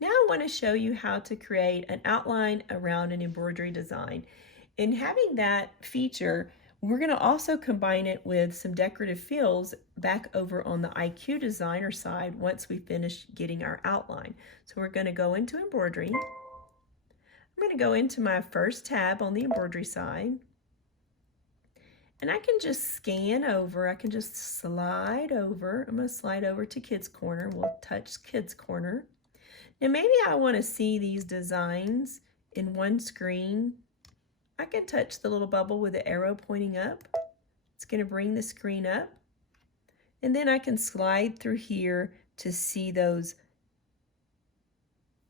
Now I want to show you how to create an outline around an embroidery design. In having that feature, we're going to also combine it with some decorative fills back over on the IQ designer side once we finish getting our outline. So we're going to go into embroidery. I'm going to go into my first tab on the embroidery side. And I can just scan over, I can just slide over. I'm going to slide over to Kids Corner. We'll touch Kids Corner. Now maybe I want to see these designs in one screen. I can touch the little bubble with the arrow pointing up. It's going to bring the screen up. And then I can slide through here to see those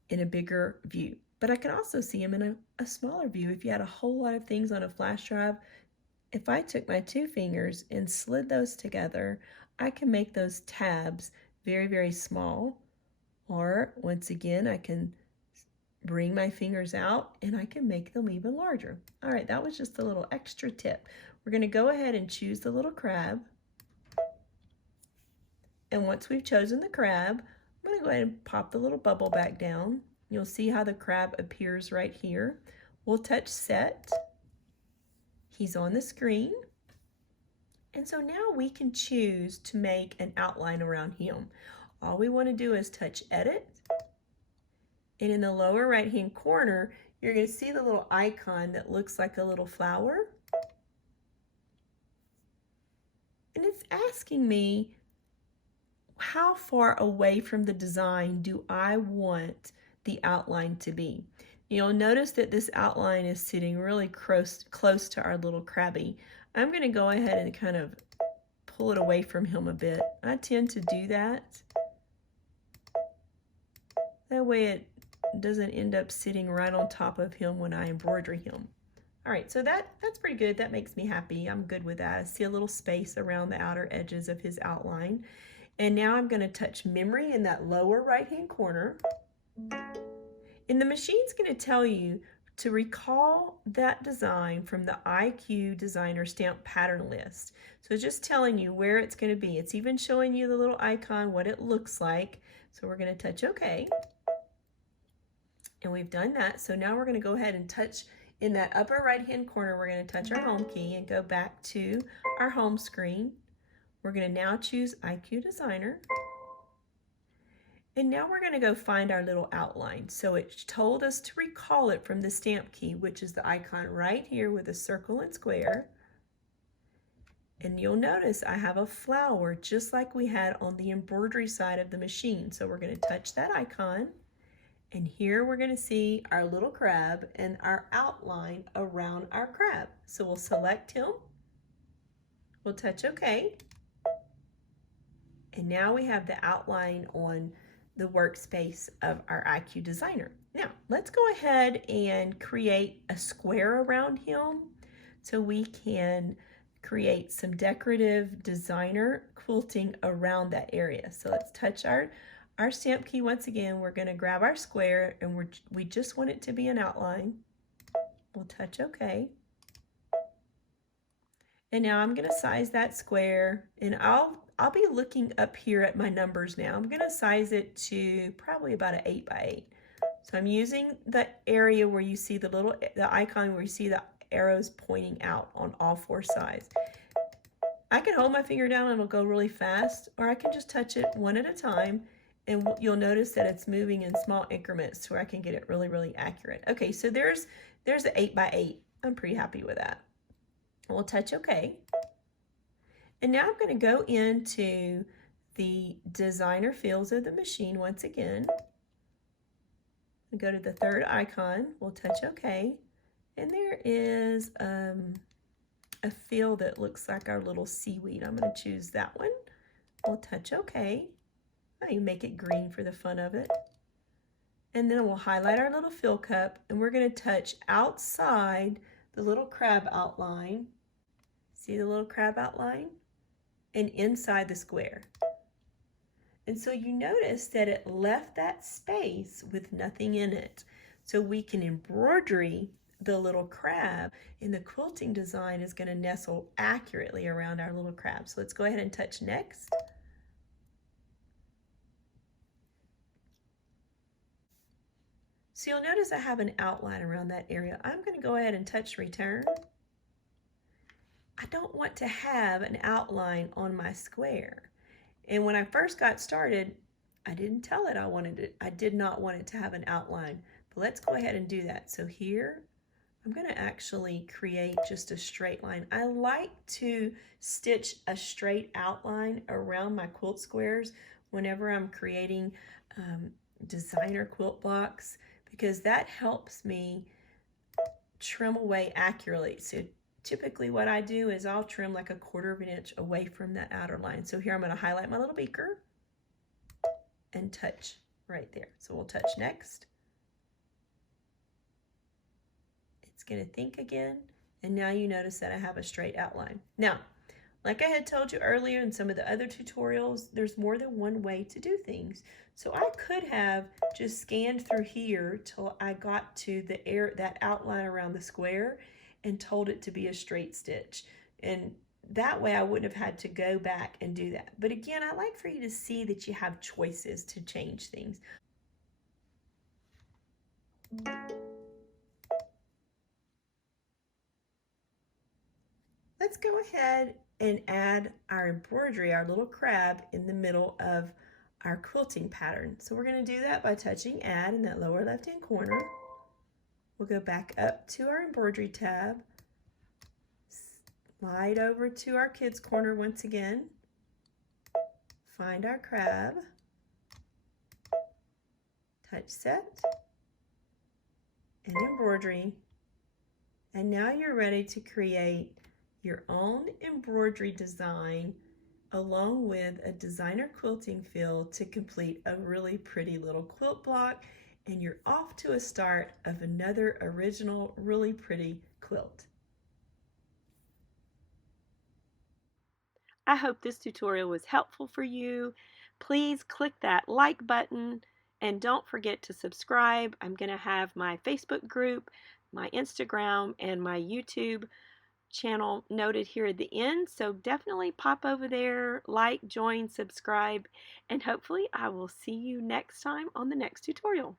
in a bigger view. But I can also see them in a smaller view. If you had a whole lot of things on a flash drive, if I took my two fingers and slid those together, I can make those tabs very, very small. Or once again, I can bring my fingers out and I can make them even larger. All right, that was just a little extra tip. We're going to go ahead and choose the little crab. And once we've chosen the crab, I'm going to go ahead and pop the little bubble back down. You'll see how the crab appears right here. We'll touch set. He's on the screen. And so now we can choose to make an outline around him. All we want to do is touch edit. And in the lower right hand corner, you're going to see the little icon that looks like a little flower. And it's asking me, how far away from the design do I want the outline to be? You'll notice that this outline is sitting really close to our little crabby. I'm going to go ahead and kind of pull it away from him a bit. I tend to do that. That way it doesn't end up sitting right on top of him when I embroider him. All right, so that's pretty good. That makes me happy. I'm good with that. I see a little space around the outer edges of his outline. And now I'm going to touch memory in that lower right-hand corner. And the machine's going to tell you to recall that design from the IQ Designer Stamp Pattern List. So it's just telling you where it's going to be. It's even showing you the little icon, what it looks like. So we're going to touch OK. And we've done that. So now we're going to go ahead and touch in that upper right-hand corner. We're going to touch our home key and go back to our home screen. We're going to now choose IQ Designer. And now we're going to go find our little outline. So it told us to recall it from the stamp key, which is the icon right here with a circle and square. And you'll notice I have a flower just like we had on the embroidery side of the machine. So we're going to touch that icon. And here we're going to see our little crab and our outline around our crab. So we'll select him. We'll touch OK. And now we have the outline on the workspace of our IQ Designer. Now, let's go ahead and create a square around him so we can create some decorative designer quilting around that area. So let's touch our stamp key once again. We're going to grab our square and we just want it to be an outline. We'll touch OK. And now I'm going to size that square, and I'll be looking up here at my numbers now. I'm going to size it to probably about an 8 by 8. So I'm using the area where you see the icon where you see the arrows pointing out on all four sides. I can hold my finger down and it'll go really fast, or I can just touch it one at a time, and you'll notice that it's moving in small increments to where I can get it really, really accurate. Okay, so there's an 8 by 8. I'm pretty happy with that. We'll touch OK. And now I'm going to go into the designer fields of the machine once again. Go to the third icon. We'll touch OK. And there is a field that looks like our little seaweed. I'm going to choose that one. We'll touch OK. I make it green for the fun of it. And then we'll highlight our little fill cup, and we're going to touch outside the little crab outline. See the little crab outline? And inside the square. And so you notice that it left that space with nothing in it. So we can embroidery the little crab, and the quilting design is going to nestle accurately around our little crab. So let's go ahead and touch next. So you'll notice I have an outline around that area. I'm going to go ahead and touch return. I don't want to have an outline on my square. And when I first got started, I didn't tell it I did not want it to have an outline. But let's go ahead and do that. So here, I'm going to actually create just a straight line. I like to stitch a straight outline around my quilt squares whenever I'm creating designer quilt blocks, because that helps me trim away accurately. So typically what I do is I'll trim like 1/4 of an inch away from that outer line. So here I'm going to highlight my little beaker and touch right there. So we'll touch next. It's going to think again, and now you notice that I have a straight outline. Now, like I had told you earlier in some of the other tutorials, there's more than one way to do things. So I could have just scanned through here till I got to that outline around the square and told it to be a straight stitch. And that way I wouldn't have had to go back and do that. But again, I like for you to see that you have choices to change things. Let's go ahead and add our embroidery, our little crab, in the middle of our quilting pattern. So we're going to do that by touching add in that lower left hand corner. We'll go back up to our embroidery tab, slide over to our kids corner once again, find our crab, touch set, and embroidery, and now you're ready to create your own embroidery design along with a designer quilting fill to complete a really pretty little quilt block, and you're off to a start of another original, really pretty quilt. I hope this tutorial was helpful for you. Please click that like button and don't forget to subscribe. I'm going to have my Facebook group, my Instagram, and my YouTube channel noted here at the end, so definitely pop over there, like, join, subscribe, and hopefully I will see you next time on the next tutorial.